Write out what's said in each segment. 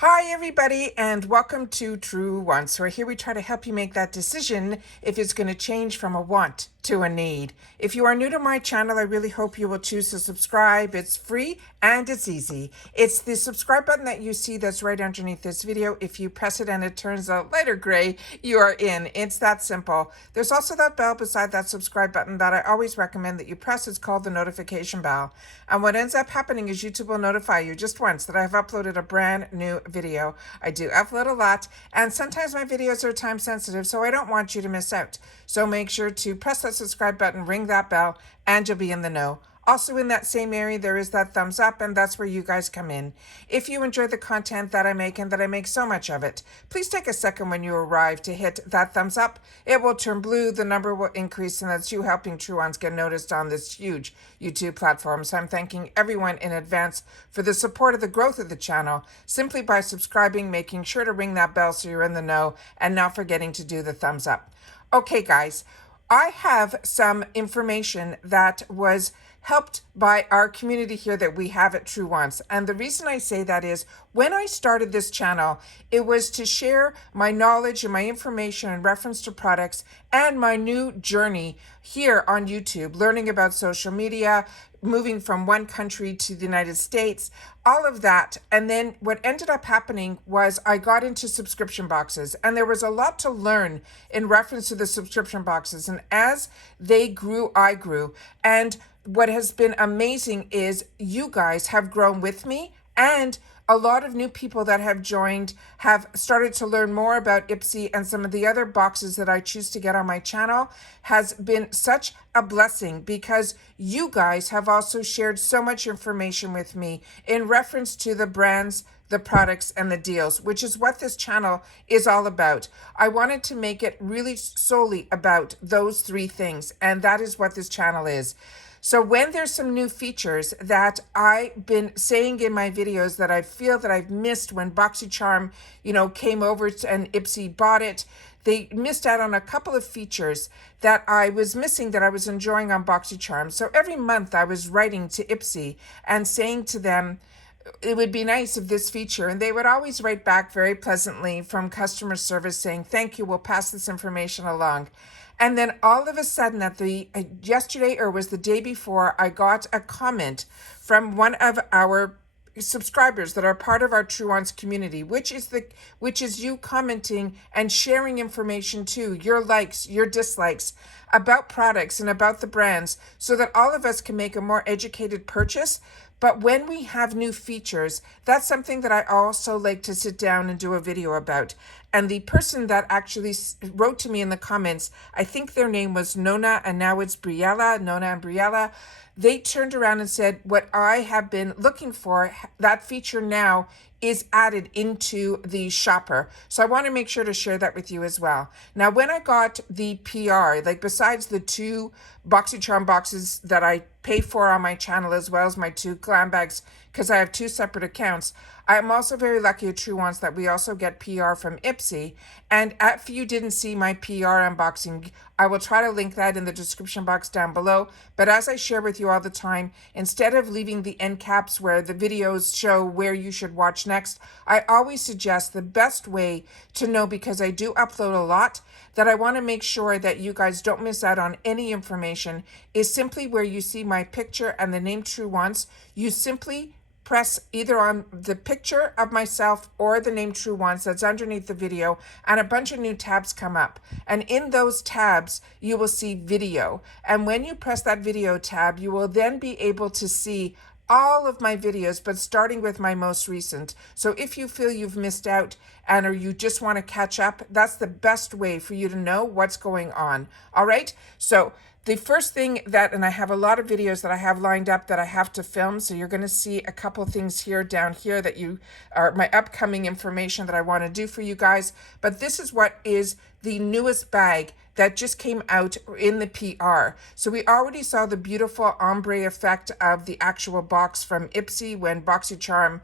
Hi, everybody, and welcome to True Wants, where here we try to help you make that decision if it's going to change from a want to a need. If you are new to my channel, I really hope you will choose to subscribe. It's free and it's easy. It's the subscribe button that you see that's right underneath this video. If you press it and it turns out lighter gray, you are in. It's that simple. There's also that bell beside that subscribe button that I always recommend that you press. It's called the notification bell. And what ends up happening is YouTube will notify you just once that I've uploaded a brand new video. I do upload a lot, and sometimes my videos are time sensitive, so I don't want you to miss out. So make sure to press that subscribe button, ring that bell, and you'll be in the know. Also in that same area, there is that thumbs up, and that's where you guys come in. If you enjoy the content that I make, and that I make so much of it, please take a second when you arrive to hit that thumbs up. It will turn blue, the number will increase, and that's you helping True Ones get noticed on this huge YouTube platform. So I'm thanking everyone in advance for the support of the growth of the channel, simply by subscribing, making sure to ring that bell so you're in the know, and not forgetting to do the thumbs up. Okay, guys, I have some information that was helped by our community here that we have at True Wants. And the reason I say that is when I started this channel, it was to share my knowledge and my information in reference to products and my new journey here on YouTube, learning about social media, moving from one country to the United States, all of that. And then what ended up happening was I got into subscription boxes, and there was a lot to learn in reference to the subscription boxes. And as they grew, I grew. And what has been amazing is you guys have grown with me, and a lot of new people that have joined have started to learn more about Ipsy and some of the other boxes that I choose to get on my channel. Has been such a blessing because you guys have also shared so much information with me in reference to the brands, the products, and the deals, which is what this channel is all about. I wanted to make it really solely about those three things, and that is what this channel is. So when there's some new features that I've been saying in my videos that I feel that I've missed when BoxyCharm, came over and Ipsy bought it, they missed out on a couple of features that I was missing that I was enjoying on BoxyCharm. So every month I was writing to Ipsy and saying to them, it would be nice if this feature, and they would always write back very pleasantly from customer service saying, thank you, we'll pass this information along. And then all of a sudden at the yesterday, or was the day before, I got a comment from one of our subscribers that are part of our True Wants community, which is you commenting and sharing information too, your likes, your dislikes about products and about the brands, so that all of us can make a more educated purchase. But when we have new features, that's something that I also like to sit down and do a video about. And the person that actually wrote to me in the comments, I think their name was Nona, and now it's Briella, Nona and Briella. They turned around and said, what I have been looking for, that feature now is added into the shopper. So I want to make sure to share that with you as well. Now, when I got the PR, like besides the two BoxyCharm boxes that I pay for on my channel, as well as my two glam bags, because I have two separate accounts, I'm also very lucky at True Wants that we also get PR from Ipsy. And if you didn't see my PR unboxing, I will try to link that in the description box down below. But as I share with you all the time, instead of leaving the end caps where the videos show where you should watch next, I always suggest the best way to know, because I do upload a lot, that I want to make sure that you guys don't miss out on any information, is simply where you see my picture and the name True Wants. You simply press either on the picture of myself or the name True Wants that's underneath the video, and a bunch of new tabs come up. And in those tabs, you will see video. And when you press that video tab, you will then be able to see all of my videos, but starting with my most recent. So if you feel you've missed out or you just want to catch up, that's the best way for you to know what's going on. All right. So the first thing that, and I have a lot of videos that I have lined up that I have to film. So you're going to see a couple things here down here that you are my upcoming information that I want to do for you guys. But this is what is the newest bag that just came out in the PR. So we already saw the beautiful ombre effect of the actual box from Ipsy when BoxyCharm,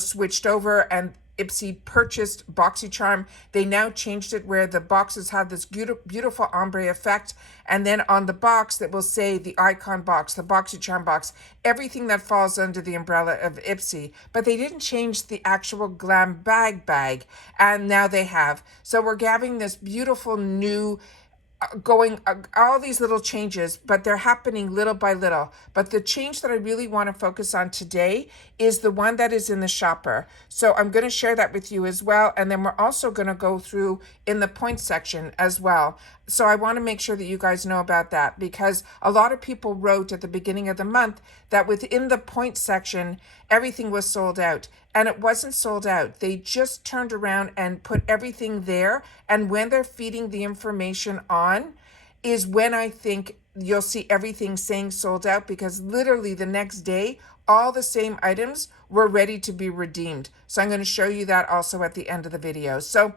switched over, and Ipsy purchased BoxyCharm, they now changed it where the boxes have this beautiful ombre effect. And then on the box that will say the icon box, the BoxyCharm box, everything that falls under the umbrella of Ipsy. But they didn't change the actual glam bag. And now they have. So we're having this beautiful new going all these little changes, but they're happening little by little. But the change that I really want to focus on today is the one that is in the shopper. So I'm going to share that with you as well. And then we're also going to go through in the points section as well. So I want to make sure that you guys know about that, because a lot of people wrote at the beginning of the month that within the points section, everything was sold out. And it wasn't sold out. They just turned around and put everything there. And when they're feeding the information on is when I think you'll see everything saying sold out, because literally the next day, all the same items were ready to be redeemed. So I'm going to show you that also at the end of the video. So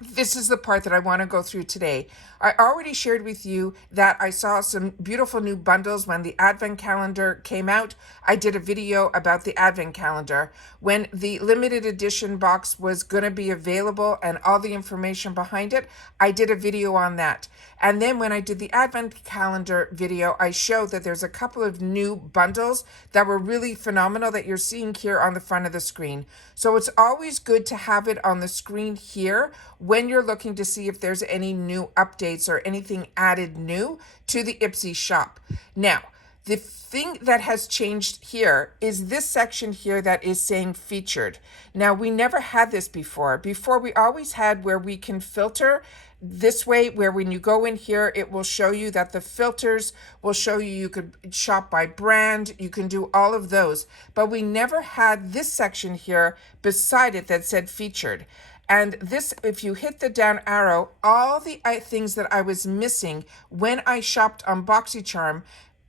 this is the part that I want to go through today. I already shared with you that I saw some beautiful new bundles when the Advent calendar came out. I did a video about the Advent calendar. When the limited edition box was going to be available and all the information behind it, I did a video on that. And then when I did the Advent calendar video, I showed that there's a couple of new bundles that were really phenomenal that you're seeing here on the front of the screen. So it's always good to have it on the screen here when you're looking to see if there's any new updates or anything added new to the Ipsy shop. Now, the thing that has changed here is this section here that is saying featured. Now, we never had this before. Before, we always had where we can filter this way, where when you go in here, it will show you that the filters will show you could shop by brand, you can do all of those. But we never had this section here beside it that said featured. And this, if you hit the down arrow, all the things that I was missing when I shopped on BoxyCharm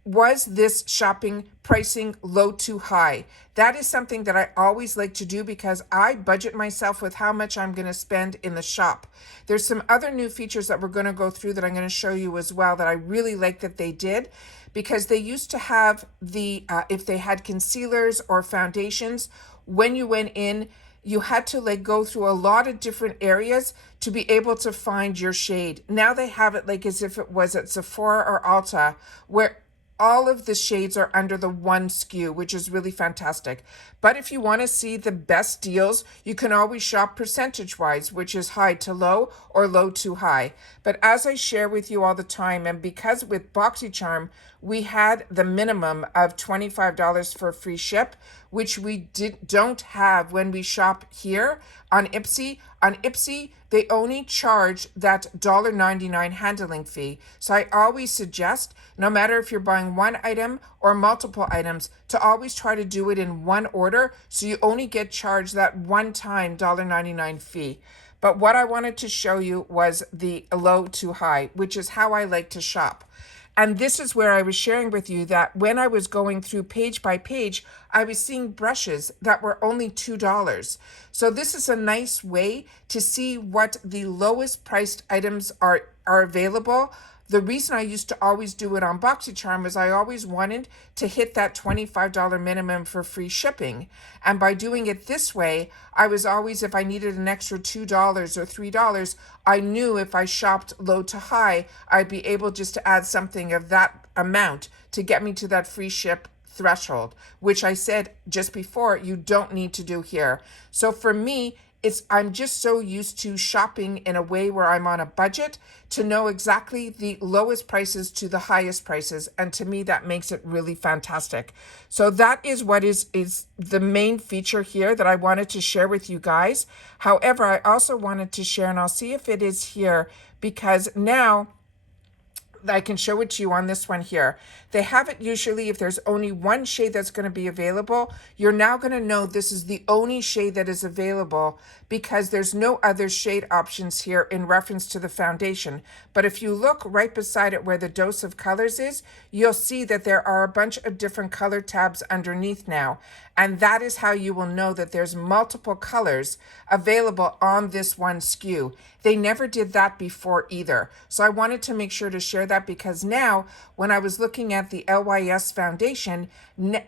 was this shopping pricing low to high. That is something that I always like to do because I budget myself with how much I'm going to spend in the shop. There's some other new features that we're going to go through that I'm going to show you as well that I really like that they did, because they used to have the, if they had concealers or foundations, when you went in, you had to like go through a lot of different areas to be able to find your shade. Now they have it like as if it was at Sephora or Ulta, where all of the shades are under the one SKU, which is really fantastic. But if you want to see the best deals, you can always shop percentage-wise, which is high to low or low to high. But as I share with you all the time, and because with BoxyCharm, we had the minimum of $25 for free ship, which we don't have when we shop here on Ipsy. On Ipsy, they only charge that $1.99 handling fee. So I always suggest, no matter if you're buying one item or multiple items, to always try to do it in one order, so you only get charged that one-time $1.99 fee. But what I wanted to show you was the low to high, which is how I like to shop. And this is where I was sharing with you that when I was going through page by page, I was seeing brushes that were only $2. So this is a nice way to see what the lowest priced items are available. The reason I used to always do it on BoxyCharm is I always wanted to hit that $25 minimum for free shipping. And by doing it this way, I was always, if I needed an extra $2 or $3, I knew if I shopped low to high, I'd be able just to add something of that amount to get me to that free ship threshold, which I said just before, you don't need to do here. So for me, I'm just so used to shopping in a way where I'm on a budget to know exactly the lowest prices to the highest prices. And to me, that makes it really fantastic. So that is what is the main feature here that I wanted to share with you guys. However, I also wanted to share, and I'll see if it is here, because now I can show it to you on this one here. They have it usually if there's only one shade that's going to be available. You're now going to know this is the only shade that is available because there's no other shade options here in reference to the foundation. But if you look right beside it where the dose of colors is, you'll see that there are a bunch of different color tabs underneath now. And that is how you will know that there's multiple colors available on this one SKU. They never did that before either. So I wanted to make sure to share that, because now when I was looking at the LYS foundation,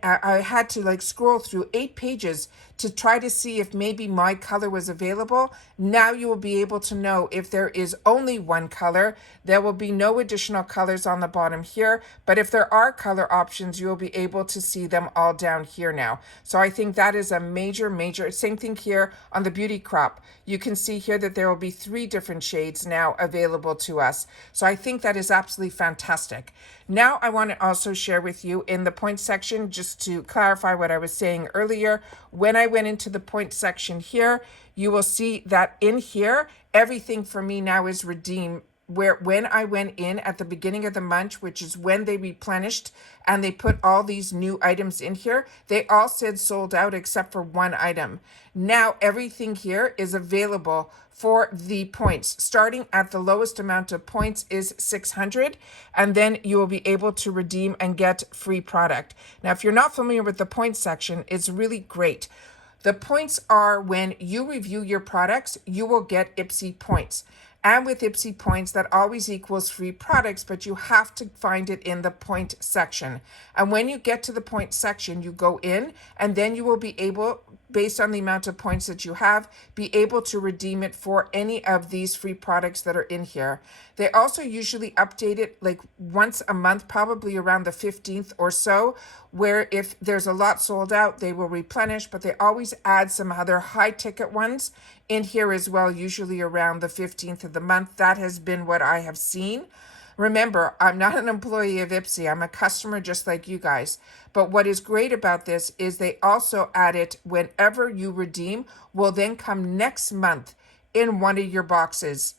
I had to like scroll through 8 pages to try to see if maybe my color was available. Now you will be able to know if there is only one color. There will be no additional colors on the bottom here, but if there are color options, you will be able to see them all down here now. So I think that is a major, same thing here on the beauty crop. You can see here that there will be 3 different shades now available to us. So I think that is absolutely fantastic. Now I want to also share with you in the point section, just to clarify what I was saying earlier, when I went into the point section here, you will see that in here, everything for me now is redeemed. Where when I went in at the beginning of the month, which is when they replenished and they put all these new items in here, they all said sold out except for one item. Now everything here is available for the points. Starting at the lowest amount of points is 600, and then you will be able to redeem and get free product. Now, if you're not familiar with the points section, it's really great. The points are when you review your products, you will get Ipsy Points. And with Ipsy Points, that always equals free products, but you have to find it in the point section. And when you get to the point section, you go in, and then you will be able, based on the amount of points that you have, be able to redeem it for any of these free products that are in here. They also usually update it like once a month, probably around the 15th or so, where if there's a lot sold out, they will replenish, but they always add some other high ticket ones in here as well, usually around the 15th of the month. That has been what I have seen. Remember, I'm not an employee of Ipsy. I'm a customer just like you guys. But what is great about this is they also add it whenever you redeem will then come next month in one of your boxes.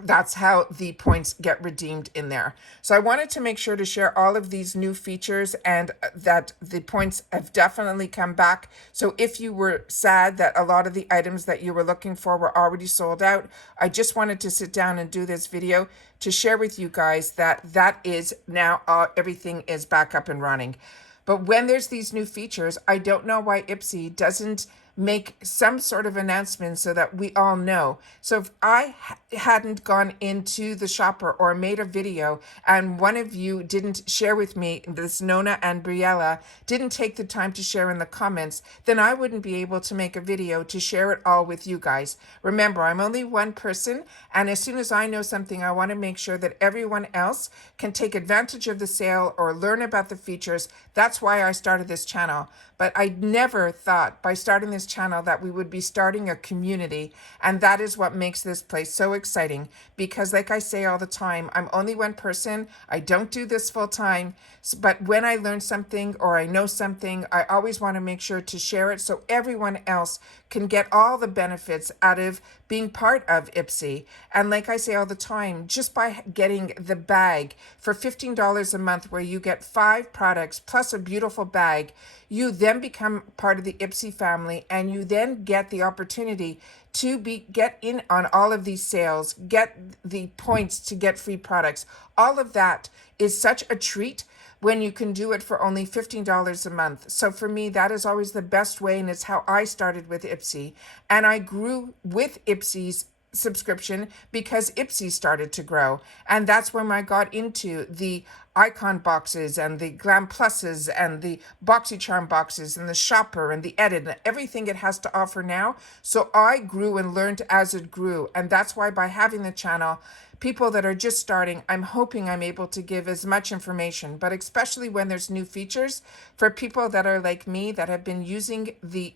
That's how the points get redeemed in there. So I wanted to make sure to share all of these new features and that the points have definitely come back. So if you were sad that a lot of the items that you were looking for were already sold out, I just wanted to sit down and do this video to share with you guys that that is now everything is back up and running. But when there's these new features, I don't know why Ipsy doesn't make some sort of announcement so that we all know. So if I hadn't gone into the shopper or made a video and one of you didn't share with me, this Nona and Briella didn't take the time to share in the comments, then I wouldn't be able to make a video to share it all with you guys. Remember, I'm only one person, and as soon as I know something, I want to make sure that everyone else can take advantage of the sale or learn about the features. That's why I started this channel. But I never thought by starting this channel that we would be starting a community, and that is what makes this place so exciting, because like I say all the time, I'm only one person. I don't do this full time, but when I learn something or I know something, I always want to make sure to share it so everyone else can get all the benefits out of being part of Ipsy. And like I say all the time, just by getting the bag for $15 a month, where you get 5 products plus a beautiful bag, you then become part of the Ipsy family, and you then get the opportunity to get in on all of these sales, get the points to get free products. All of that is such a treat when you can do it for only $15 a month. So for me, that is always the best way, and it's how I started with Ipsy. And I grew with Ipsy's subscription because Ipsy started to grow. And that's when I got into the icon boxes and the glam pluses and the boxycharm boxes and the shopper and the edit and everything it has to offer now. So I grew and learned as it grew. And that's why by having the channel, people that are just starting, I'm hoping I'm able to give as much information, but especially when there's new features for people that are like me, that have been using the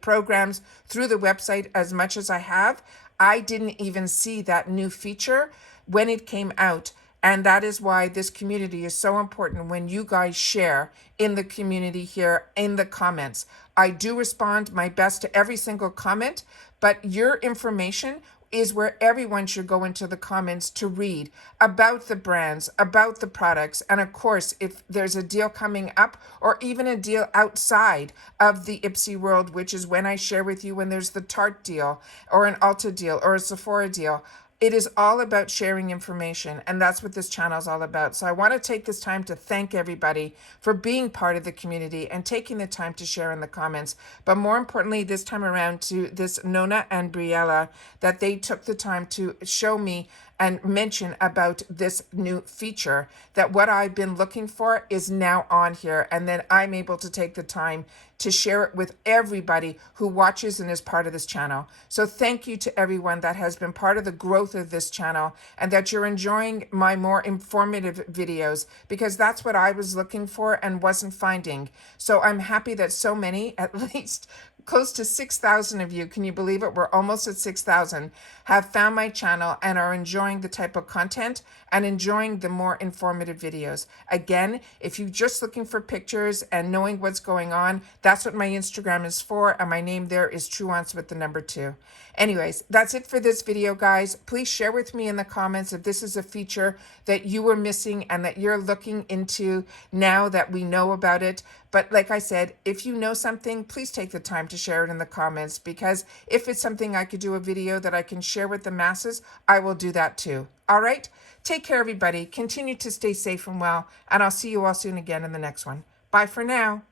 programs through the website as much as I have. I didn't even see that new feature when it came out. And that is why this community is so important. When you guys share in the community here in the comments, I do respond my best to every single comment, but your information is where everyone should go into the comments to read about the brands, about the products. And of course, if there's a deal coming up or even a deal outside of the Ipsy world, which is when I share with you when there's the Tarte deal or an Ulta deal or a Sephora deal, it is all about sharing information, and that's what this channel is all about. So I want to take this time to thank everybody for being part of the community and taking the time to share in the comments. But more importantly, this time around, to this Nona and Briella, that they took the time to show me and mention about this new feature, that what I've been looking for is now on here, and then I'm able to take the time to share it with everybody who watches and is part of this channel. So thank you to everyone that has been part of the growth of this channel, and that you're enjoying my more informative videos, because that's what I was looking for and wasn't finding. So I'm happy that so many, at least close to 6,000 of you, can you believe it? We're almost at 6,000, have found my channel and are enjoying the type of content and enjoying the more informative videos. Again, if you're just looking for pictures and knowing what's going on, that's what my Instagram is for, and my name there is Truance with the number 2. Anyways, that's it for this video, guys. Please share with me in the comments if this is a feature that you were missing and that you're looking into now that we know about it. But like I said, if you know something, please take the time to share it in the comments, because if it's something I could do a video that I can share with the masses, I will do that too. All right? Take care, everybody. Continue to stay safe and well, and I'll see you all soon again in the next one. Bye for now.